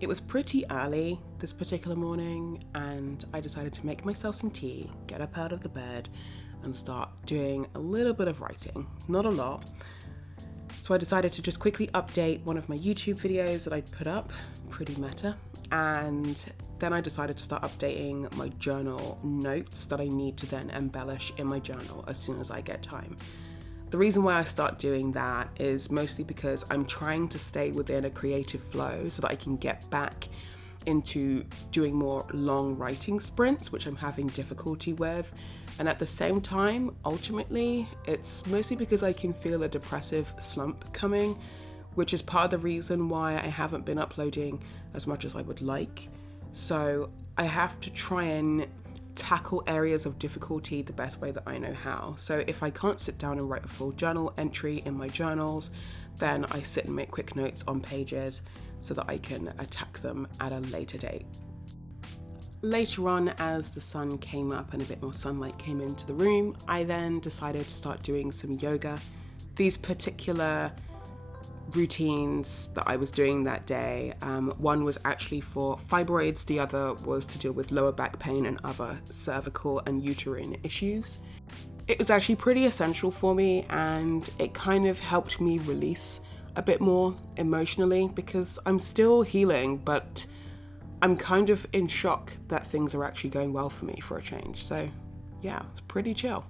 It was pretty early this particular morning, and I decided to make myself some tea, get up out of the bed, and start doing a little bit of writing. Not a lot. So I decided to just quickly update one of my YouTube videos that I'd put up, pretty meta, and then I decided to start updating my journal notes that I need to then embellish in my journal as soon as I get time. The reason why I start doing that is mostly because I'm trying to stay within a creative flow so that I can get back into doing more long writing sprints, which I'm having difficulty with. And at the same time, ultimately, it's mostly because I can feel a depressive slump coming, which is part of the reason why I haven't been uploading as much as I would like. So I have to try and tackle areas of difficulty the best way that I know how. So if I can't sit down and write a full journal entry in my journals, then I sit and make quick notes on pages so that I can attack them at a later date. Later on, as the sun came up and a bit more sunlight came into the room, I then decided to start doing some yoga. These particular routines that I was doing that day, one was actually for fibroids, the other was to deal with lower back pain and other cervical and uterine issues. It was actually pretty essential for me, and it kind of helped me release a bit more emotionally because I'm still healing, but I'm kind of in shock that things are actually going well for me for a change. So yeah, it's pretty chill.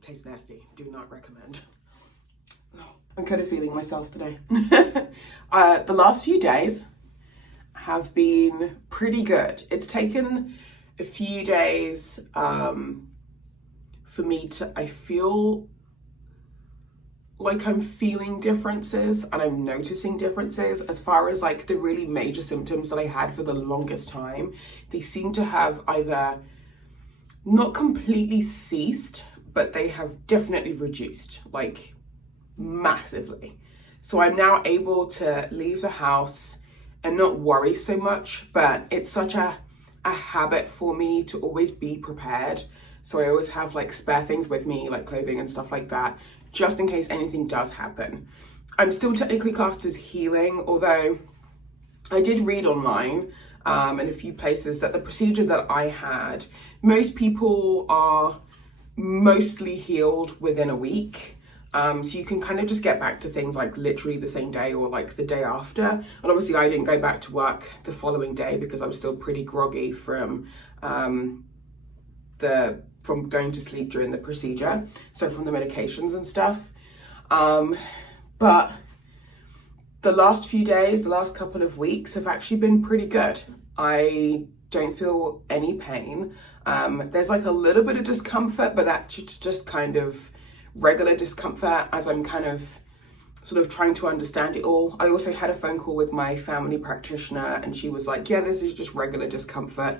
Tastes nasty. Do not recommend. I'm kind of feeling myself today. The last few days have been pretty good. It's taken a few days for me to, I feel like I'm feeling differences and I'm noticing differences as far as like the really major symptoms that I had for the longest time. They seem to have either not completely ceased, but they have definitely reduced, like massively. So I'm now able to leave the house and not worry so much, but it's such a habit for me to always be prepared. So I always have like spare things with me, like clothing and stuff like that, just in case anything does happen. I'm still technically classed as healing, although I did read online in a few places that the procedure that I had, most people are mostly healed within a week. So you can kind of just get back to things like literally the same day or like the day after. And obviously I didn't go back to work the following day because I was still pretty groggy from going to sleep during the procedure. So from the medications and stuff. But the last few days, the last couple of weeks have actually been pretty good. I don't feel any pain. There's like a little bit of discomfort, but that's just kind of regular discomfort as I'm kind of sort of trying to understand it all. I also had a phone call with my family practitioner and she was like, yeah, this is just regular discomfort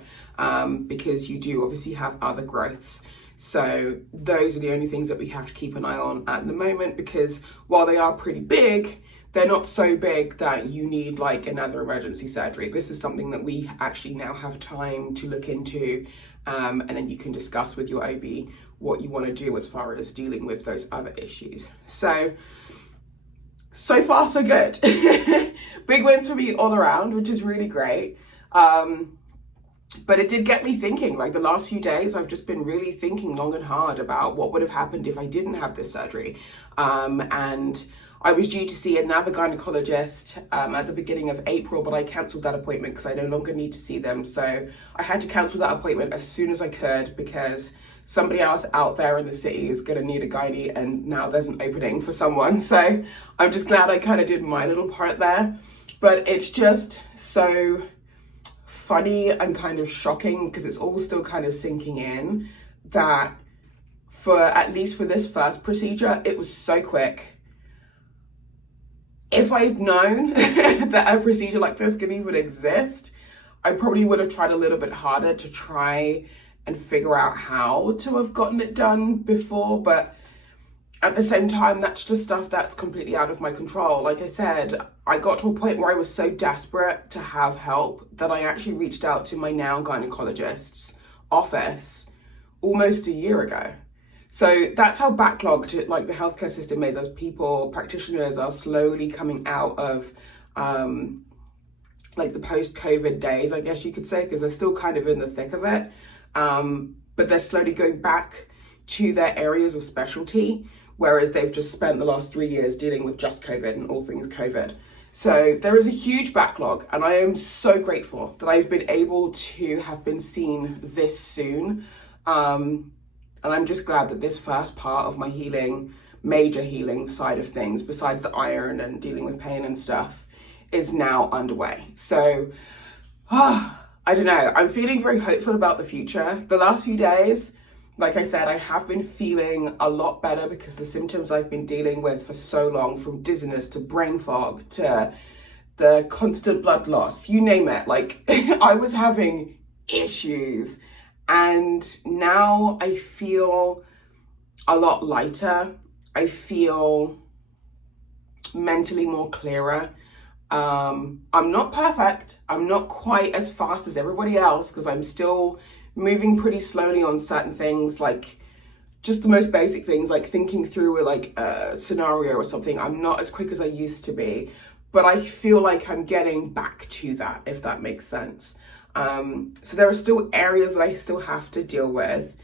because you do obviously have other growths. So those are the only things that we have to keep an eye on at the moment, because while they are pretty big, they're not so big that you need like another emergency surgery. This is something that we actually now have time to look into, and then you can discuss with your OB what you want to do as far as dealing with those other issues. So far so good. Big wins for me all around, which is really great. But it did get me thinking, like the last few days, I've just been really thinking long and hard about what would have happened if I didn't have this surgery. And I was due to see another gynecologist at the beginning of April, but I cancelled that appointment because I no longer need to see them. So I had to cancel that appointment as soon as I could because somebody else out there in the city is going to need a gynae and now there's an opening for someone. So I'm just glad I kind of did my little part there. But it's just so funny and kind of shocking because it's all still kind of sinking in that at least for this first procedure, it was so quick. If I'd known that a procedure like this could even exist, I probably would have tried a little bit harder to try and figure out how to have gotten it done before. But at the same time, that's just stuff that's completely out of my control. Like I said, I got to a point where I was so desperate to have help that I actually reached out to my now gynecologist's office almost a year ago. So that's how backlogged like the healthcare system is, as practitioners are slowly coming out of like the post-COVID days, I guess you could say, because they're still kind of in the thick of it. But they're slowly going back to their areas of specialty, whereas they've just spent the last 3 years dealing with just COVID and all things COVID. So there is a huge backlog, and I am so grateful that I've been able to have been seen this soon. And I'm just glad that this first part of my healing, major healing side of things, besides the iron and dealing with pain and stuff, is now underway. So, I don't know, I'm feeling very hopeful about the future. The last few days, like I said, I have been feeling a lot better because the symptoms I've been dealing with for so long, from dizziness to brain fog to the constant blood loss, you name it, like I was having issues. And now I feel a lot lighter. I feel mentally more clearer. I'm not perfect. I'm not quite as fast as everybody else because I'm still moving pretty slowly on certain things, like just the most basic things, like thinking through like a scenario or something. I'm not as quick as I used to be, but I feel like I'm getting back to that, if that makes sense. So there are still areas that I still have to deal with,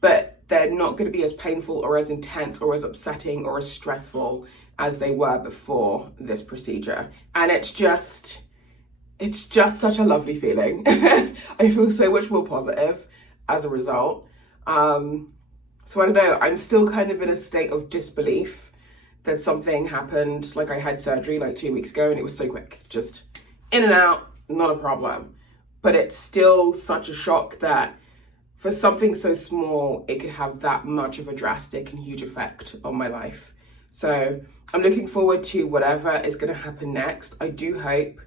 but they're not going to be as painful or as intense or as upsetting or as stressful as they were before this procedure. And it's just such a lovely feeling. I feel so much more positive as a result. So I don't know, I'm still kind of in a state of disbelief that something happened. Like I had surgery like 2 weeks ago and it was so quick, just in and out, not a problem. But it's still such a shock that for something so small, it could have that much of a drastic and huge effect on my life. So I'm looking forward to whatever is going to happen next. I do hope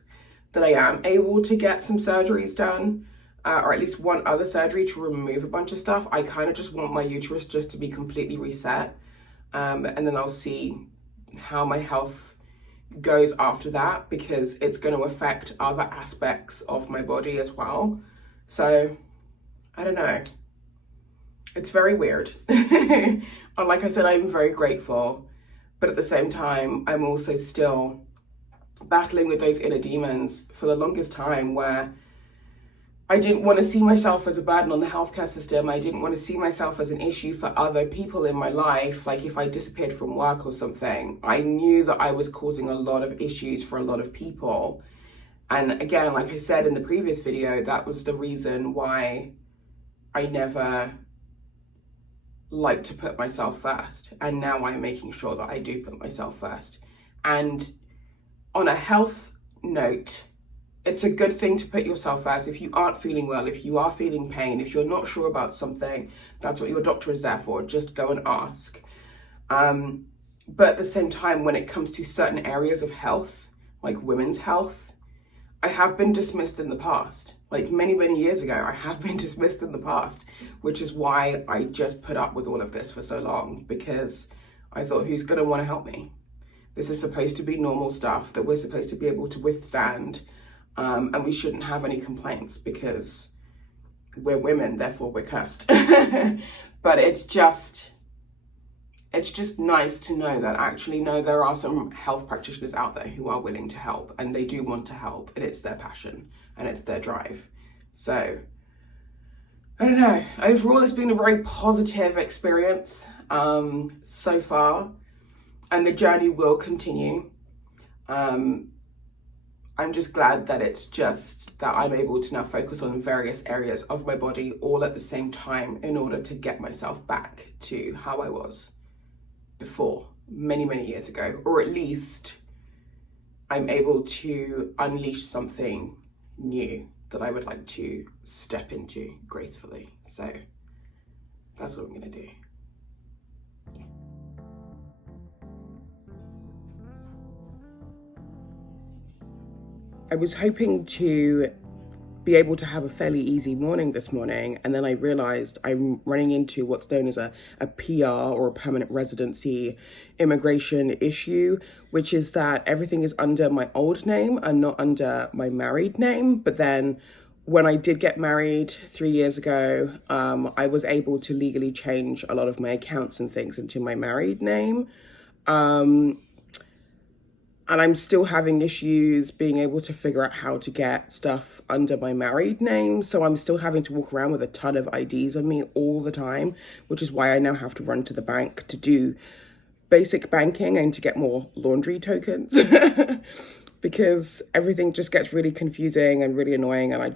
that I am able to get some surgeries done, or at least one other surgery to remove a bunch of stuff. I kind of just want my uterus just to be completely reset. And then I'll see how my health goes after that, because it's going to affect other aspects of my body as well. So I don't know, it's very weird. And like I said, I'm very grateful, but at the same time I'm also still battling with those inner demons for the longest time, where I didn't want to see myself as a burden on the healthcare system. I didn't want to see myself as an issue for other people in my life. Like if I disappeared from work or something, I knew that I was causing a lot of issues for a lot of people. And again, like I said in the previous video, that was the reason why I never liked to put myself first. And now I'm making sure that I do put myself first. And on a health note, it's a good thing to put yourself first. If you aren't feeling well, if you are feeling pain, if you're not sure about something, that's what your doctor is there for. Just go and ask. But at the same time, when it comes to certain areas of health, like women's health, I have been dismissed in the past. Like many, many years ago, I have been dismissed in the past, which is why I just put up with all of this for so long, because I thought, who's going to want to help me? This is supposed to be normal stuff that we're supposed to be able to withstand. And we shouldn't have any complaints because we're women, therefore we're cursed. But it's just nice to know that actually, no, there are some health practitioners out there who are willing to help, and they do want to help, and it's their passion and it's their drive. So I don't know, overall it's been a very positive experience so far, and the journey will continue. I'm just glad that it's just that I'm able to now focus on various areas of my body all at the same time in order to get myself back to how I was before, many, many years ago, or at least I'm able to unleash something new that I would like to step into gracefully. So that's what I'm gonna do. I was hoping to be able to have a fairly easy morning this morning, and then I realized I'm running into what's known as a PR, or a permanent residency immigration issue, which is that everything is under my old name and not under my married name. But then when I did get married 3 years ago, I was able to legally change a lot of my accounts and things into my married name. And I'm still having issues being able to figure out how to get stuff under my married name. So I'm still having to walk around with a ton of IDs on me all the time, which is why I now have to run to the bank to do basic banking and to get more laundry tokens because everything just gets really confusing and really annoying. And I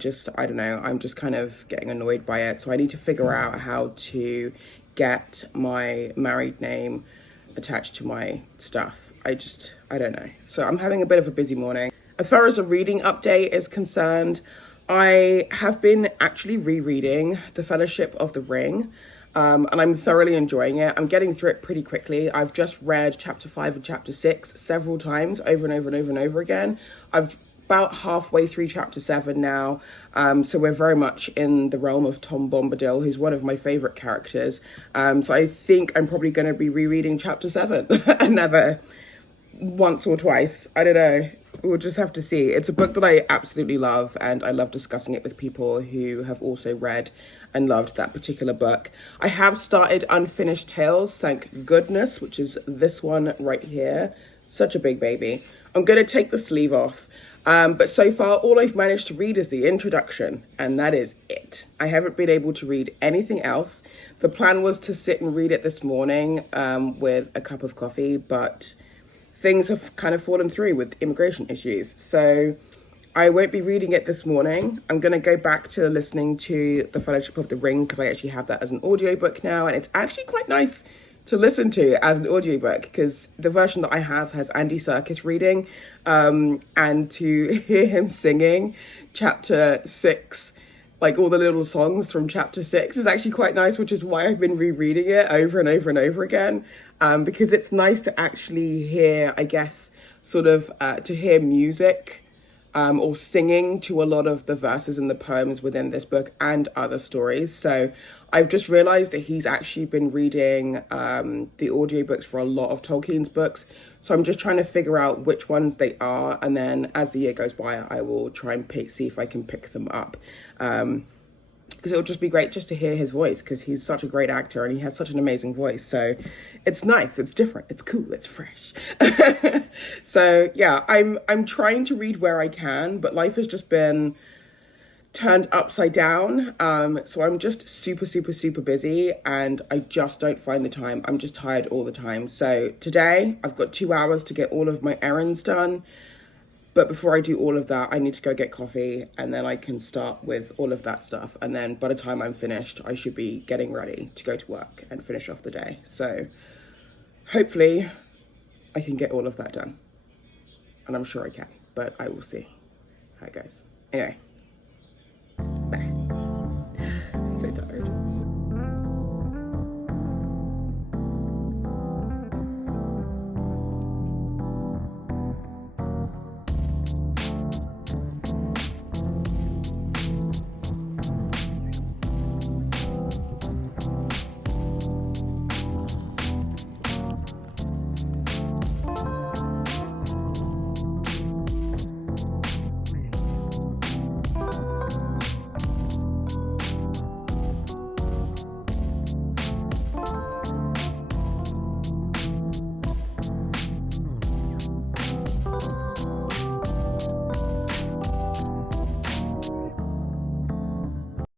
don't know, I'm just kind of getting annoyed by it. So I need to figure out how to get my married name attached to my stuff. I don't know. So I'm having a bit of a busy morning. As far as a reading update is concerned, I have been actually rereading The Fellowship of the Ring, and I'm thoroughly enjoying it. I'm getting through it pretty quickly. I've just read chapter 5 and chapter 6 several times, over and over and over and over again. I've about halfway through chapter 7 now, so we're very much in the realm of Tom Bombadil, who's one of my favourite characters. So I think I'm probably going to be rereading chapter 7 another once or twice. I don't know. We'll just have to see. It's a book that I absolutely love, and I love discussing it with people who have also read and loved that particular book. I have started Unfinished Tales, thank goodness, which is this one right here. Such a big baby. I'm going to take the sleeve off. But so far, all I've managed to read is the introduction, and that is it. I haven't been able to read anything else. The plan was to sit and read it this morning with a cup of coffee, but things have kind of fallen through with immigration issues. So I won't be reading it this morning. I'm going to go back to listening to The Fellowship of the Ring, because I actually have that as an audiobook now, and it's actually quite nice to listen to as an audiobook, because the version that I have has Andy Serkis reading, and to hear him singing chapter 6, like all the little songs from chapter 6, is actually quite nice, which is why I've been rereading it over and over and over again, because it's nice to actually hear, I guess, sort of to hear music or singing to a lot of the verses and the poems within this book and other stories. So I've just realized that he's actually been reading the audiobooks for a lot of Tolkien's books. So I'm just trying to figure out which ones they are. And then as the year goes by, I will try and see if I can pick them up. Because it'll just be great just to hear his voice, because he's such a great actor and he has such an amazing voice. So it's nice, it's different, it's cool, it's fresh. So yeah, I'm trying to read where I can, but life has just been turned upside down. So I'm just super, super, super busy, and I just don't find the time. I'm just tired all the time. So today I've got 2 hours to get all of my errands done. But before I do all of that, I need to go get coffee, and then I can start with all of that stuff. And then by the time I'm finished, I should be getting ready to go to work and finish off the day. So hopefully I can get all of that done. And I'm sure I can, but I will see how it goes. Anyway, bye. I'm so tired.